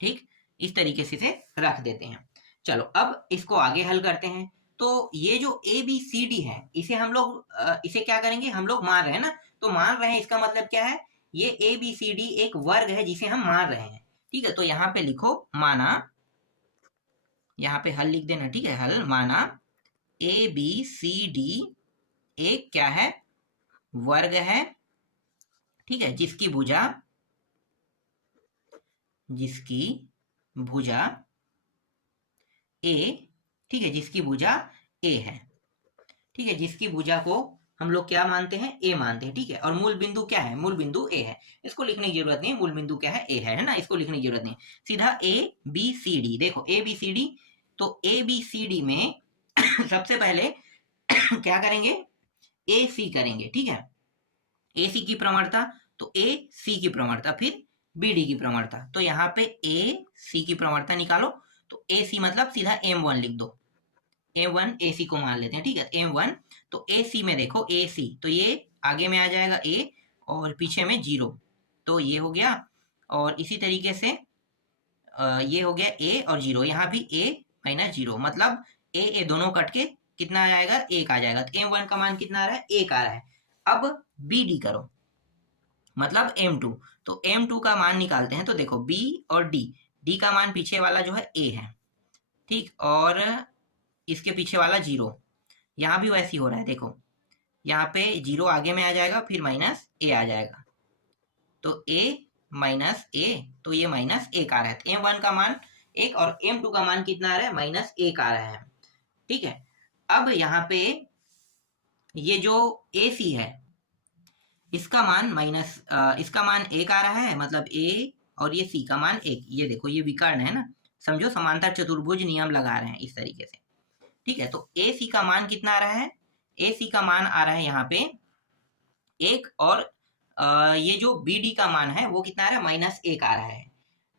ठीक। इस तरीके से रख देते हैं। चलो अब इसको आगे हल करते हैं। तो ये जो ए बी सी डी है इसे हम लोग इसे क्या करेंगे, हम लोग मान रहे हैं ना। तो मान रहे हैं इसका मतलब क्या है, ये ए बी सी डी एक वर्ग है जिसे हम मान रहे हैं, ठीक है। तो यहाँ पे लिखो माना, यहाँ पे हल लिख देना, ठीक है। हल माना ए बी सी डी एक क्या है, वर्ग है, ठीक है, जिसकी भुजा ए, ठीक है, जिसकी भुजा ए है, ठीक है। जिसकी भुजा को हम लोग क्या मानते हैं, ए मानते हैं, ठीक है। और मूल बिंदु क्या है, मूल बिंदु ए है। इसको लिखने की जरूरत नहीं, मूल बिंदु क्या है, ए है ना, इसको लिखने की जरूरत नहीं। सीधा ए बी सी डी, देखो ए बी सी डी। तो ए बी सी डी में सबसे पहले क्या करेंगे, ए सी करेंगे, ठीक है। ए सी की प्रवणता, तो ए सी की प्रवणता, फिर बी डी की प्रवणता। तो यहाँ पे ए सी की प्रवणता निकालो। तो ए सी मतलब सीधा M1 लिख दो, M1 ए सी को मान लेते हैं, ठीक है। M1 तो ए सी में देखो ए सी, तो ये आगे में आ जाएगा ए और पीछे में 0, तो ये हो गया। और इसी तरीके से ये हो गया ए और 0, यहाँ भी ए माइनस 0, मतलब ए दोनों कट के कितना आ जाएगा, 1 आ जाएगा। तो M1 का मान कितना आ रहा है, 1 आ रहा है। अब बी डी करो, मतलब M2। तो M2 का मान निकालते हैं। तो देखो B और D का मान पीछे वाला जो है A है, ठीक, और इसके पीछे वाला 0। यहाँ भी वैसे ही हो रहा है, देखो यहाँ पे 0 आगे में आ जाएगा, फिर माइनस A आ जाएगा। तो A माइनस A, तो ये माइनस 1 आ रहा है। तो M1 का मान 1 और M2 का मान कितना आ रहा है, माइनस 1 आ रहा है, ठीक है। अब यहाँ पे ये जो AC है इसका मान इसका मान 1 आ रहा है, मतलब A और ये C का मान 1। ये देखो ये विकर्ण है ना, समझो समांतर चतुर्भुज नियम लगा रहे हैं इस तरीके से, ठीक है। तो AC का मान कितना आ रहा है, AC का मान आ रहा है यहाँ पे 1, और ये जो BD का मान है वो कितना आ रहा है, माइनस 1 आ रहा है।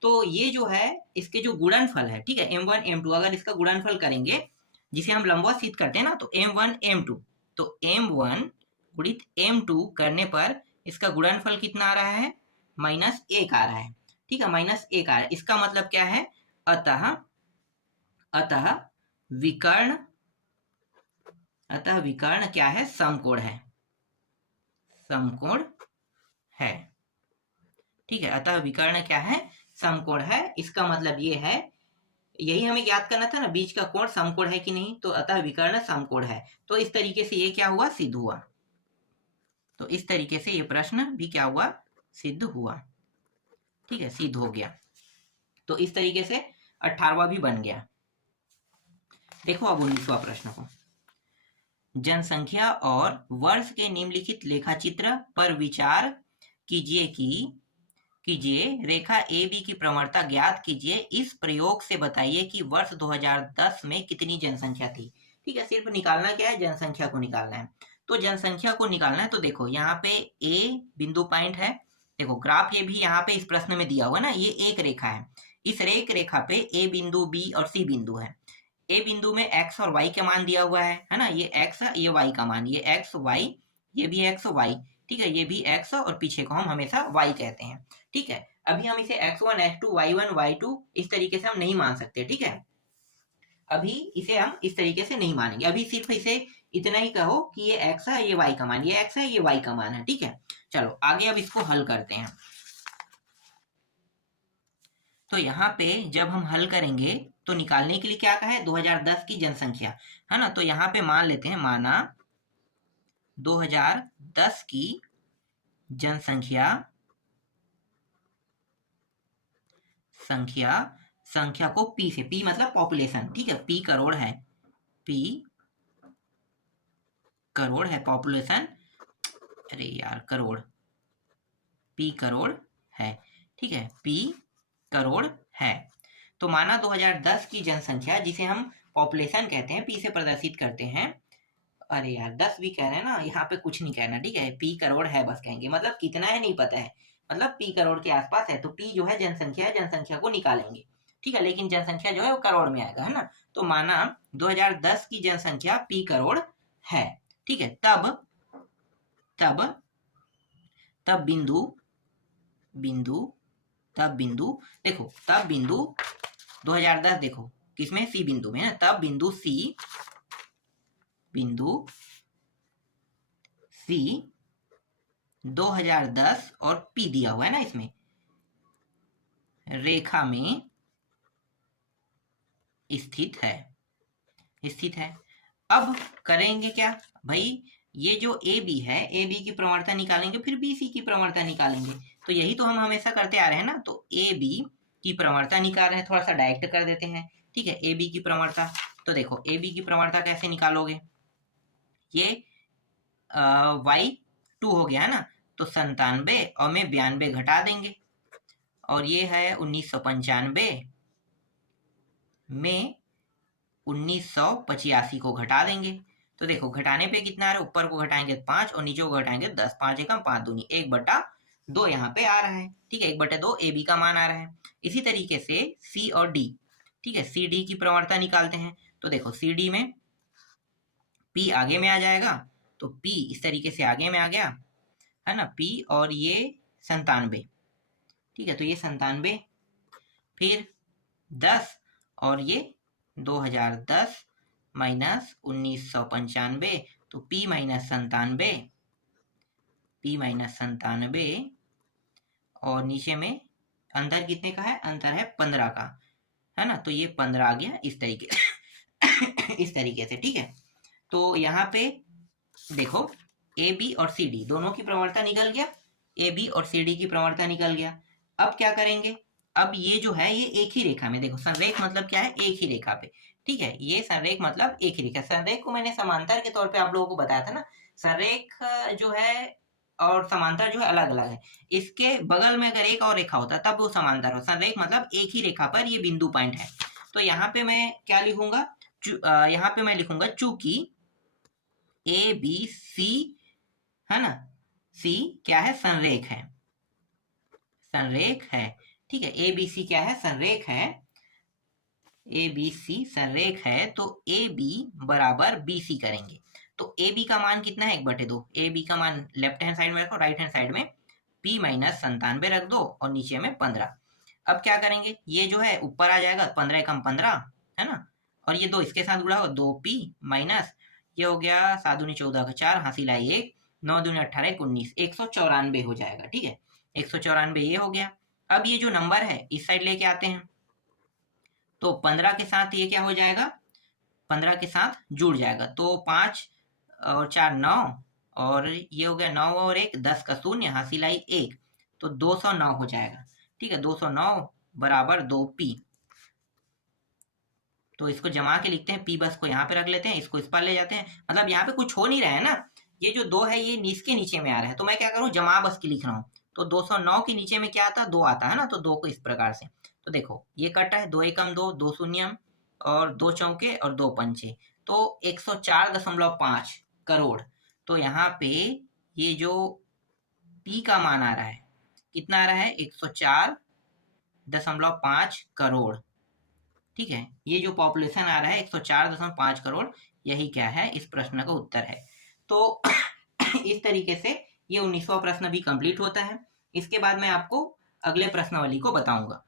तो ये जो है इसके जो गुणनफल है, ठीक है, M1 M2, अगर इसका गुणनफल करेंगे जिसे हम लंबवत सिद्ध करते हैं ना, तो M1 M2, तो M1 गुणित m2 करने पर इसका गुणनफल कितना आ रहा है, -1 आ रहा है। ठीक है, -1 आ रहा है। इसका मतलब क्या है, अतः विकर्ण क्या है, समकोण है, समकोण है। ठीक है, अतः विकर्ण क्या है, समकोण है। इसका मतलब ये है, यही हमें ज्ञात करना था ना, बीच का कोण समकोण है कि नहीं, तो अतः विकर्ण समकोण है। तो इस तरीके से ये क्या हुआ, सिद्ध हुआ। तो इस तरीके से ये प्रश्न भी क्या हुआ, सिद्ध हुआ। ठीक है, सिद्ध हो गया। तो इस तरीके से 18वां भी बन गया। देखो अब 19वां प्रश्न को, जनसंख्या और वर्ष के निम्नलिखित लेखाचित्र पर विचार कीजिए रेखा ए बी की प्रवणता ज्ञात कीजिए। इस प्रयोग से बताइए कि वर्ष 2010 में कितनी जनसंख्या थी। ठीक है, सिर्फ निकालना क्या है, जनसंख्या को निकालना है। तो जनसंख्या को निकालना है, तो देखो यहाँ पे ए बिंदु पॉइंट है। देखो ग्राफ ये भी यहाँ पे इस प्रश्न में दिया हुआ है ना, ये एक रेखा है। इस रेखा पे ए बिंदु, बी और सी बिंदु है। ए बिंदु में एक्स और वाई का मान दिया हुआ है ना, ये एक्स ये वाई का मान, ये एक्स वाई, ये भी एक्स वाई। ठीक है, ये भी एक्स और पीछे को हम हमेशा वाई कहते हैं। ठीक है, अभी हम इसे x1 x2 y1 y2 इस तरीके से हम नहीं मान सकते। ठीक है, अभी इसे हम इस तरीके से नहीं मानेंगे। अभी सिर्फ इसे इतना ही कहो कि ये x है, ये y का मान, ये x है, ये y का मान है। ठीक है, चलो आगे अब इसको हल करते हैं। तो यहाँ पे जब हम हल करेंगे तो निकालने के लिए क्या कहा है, 2010 की जनसंख्या है ना। तो यहाँ पे मान लेते हैं, माना 2010 की जनसंख्या संख्या को पी से, पी मतलब पॉपुलेशन। ठीक है, पी करोड़ है, पी करोड़ है पॉपुलेशन, अरे यार करोड़, पी करोड़ है। ठीक है, पी करोड़ है। तो माना 2010 की जनसंख्या, जिसे हम पॉपुलेशन कहते हैं, पी से प्रदर्शित करते हैं। अरे यार 10 भी कह रहे हैं ना, यहाँ पे कुछ नहीं कहना। ठीक है, पी करोड़ है बस कहेंगे, मतलब कितना है नहीं पता है, मतलब पी करोड़ के आसपास है। तो पी जो है जनसंख्या है, जनसंख्या को निकालेंगे। ठीक है, लेकिन जनसंख्या जो है वो करोड़ में आएगा, है ना। तो माना 2010 की जनसंख्या पी करोड़ है। ठीक है, तब बिंदु देखो, तब बिंदु 2010 देखो किसमें, सी बिंदु में है ना। तब बिंदु सी 2010 और पी दिया हुआ है ना, इसमें रेखा में स्थित है। अब करेंगे क्या भाई, ये जो ए बी है, ए बी की प्रवणता निकालेंगे, फिर बी सी की प्रवणता निकालेंगे। तो यही तो हम हमेशा करते आ रहे हैं ना। तो ए बी की प्रवणता निकाल रहे हैं, थोड़ा सा डायरेक्ट कर देते हैं। ठीक है, ए बी की प्रवणता, तो देखो ए बी की प्रवणता कैसे निकालोगे, ये y2 हो गया है ना। तो 97 और में 92 घटा देंगे, और ये है 1995 में 1985 को घटा देंगे। तो देखो घटाने पे कितना आ रहा है, ऊपर को घटाएंगे 5 और नीचे को घटाएंगे 10, 5 एकम 5 दूनी 1/2 यहाँ पे आ रहा है। ठीक है, 1/2 ए बी का मान आ रहा है। इसी तरीके से सी और डी, ठीक है, सी डी की प्रवणता निकालते हैं। तो देखो सी डी में पी आगे में आ जाएगा, तो पी इस तरीके से आगे में आ गया है ना, पी और ये 97। ठीक है, तो ये 97, फिर 10 और ये 2010 माइनस 1995, तो P माइनस 97 और नीचे में अंतर कितने का है, अंतर है 15 का, है ना। तो ये 15 आ गया इस तरीके इस तरीके से। ठीक है, तो यहाँ पे देखो ए बी और सी डी दोनों की प्रवणता निकल गया, ए बी और सी डी की प्रवणता निकल गया। अब क्या करेंगे, अब ये जो है ये एक ही रेखा में, देखो संरेख मतलब क्या है, एक ही रेखा पे। ठीक है, ये संरेख मतलब एक ही रेखा। संरेख को मैंने समांतर के तौर पे आप लोगों को बताया था ना। संरेख जो है और समांतर जो है अलग अलग है। इसके बगल में अगर एक और रेखा होता तब वो समांतर हो। संरेख मतलब एक ही रेखा पर ये बिंदु पॉइंट है। तो यहाँ पे मैं क्या लिखूंगा, यहाँ पे मैं लिखूंगा चूंकि ए बी सी है ना, सी क्या है, संरेख है, संरेख है। ठीक है, ए बी सी क्या है, संरेख है, ए बी सी संरेख है। तो ए बी बराबर बी सी करेंगे। तो ए बी का मान कितना है 1/2। ए बी का मान लेफ्ट हैंड साइड में रखो, राइट हैंड साइड में p माइनस 97 रख दो और नीचे में 15। अब क्या करेंगे, ये जो है ऊपर आ जाएगा, 15 कम 15 है ना, और ये 2 इसके साथ गुणा होगा, 2p माइनस ये हो गया 7 दूनी 14 का 4, हासिल आई 1, 9 दूनी 18 19, 194 हो जाएगा। ठीक है, 194 ये हो गया। अब ये जो नंबर है इस साइड लेके आते हैं, तो 15 के साथ ये क्या हो जाएगा, 15 के साथ जुड़ जाएगा, तो 5 और 4 9, और ये हो गया 9 और 1 10 का 0, हासिल आई 1, तो 209 हो जाएगा। ठीक है, 209 बराबर 2p। तो इसको जमा के लिखते हैं, p बस को यहाँ पे रख लेते हैं, इसको इस पर ले जाते हैं, मतलब यहाँ पे कुछ हो नहीं रहा है ना, ये जो 2 है ये इसके नीचे में आ रहा है, तो मैं क्या करूँ, जमा बस की लिख रहा हूँ। तो 209 के नीचे में क्या आता है, 2 आता है ना, तो 2 को इस प्रकार से, तो देखो ये कट है, 2 एकम 2, 2 शून्यम और 2 चौके और 2 पंचे, तो 104.5 करोड़। तो यहाँ पे ये जो p का मान आ रहा है, कितना आ रहा है, 104.5 करोड़। ठीक है, ये जो पॉपुलेशन आ रहा है 104.5 करोड़, यही क्या है, इस प्रश्न का उत्तर है। तो इस तरीके से ये 19वां प्रश्न भी कंप्लीट होता है। इसके बाद मैं आपको अगले प्रश्नावली को बताऊंगा।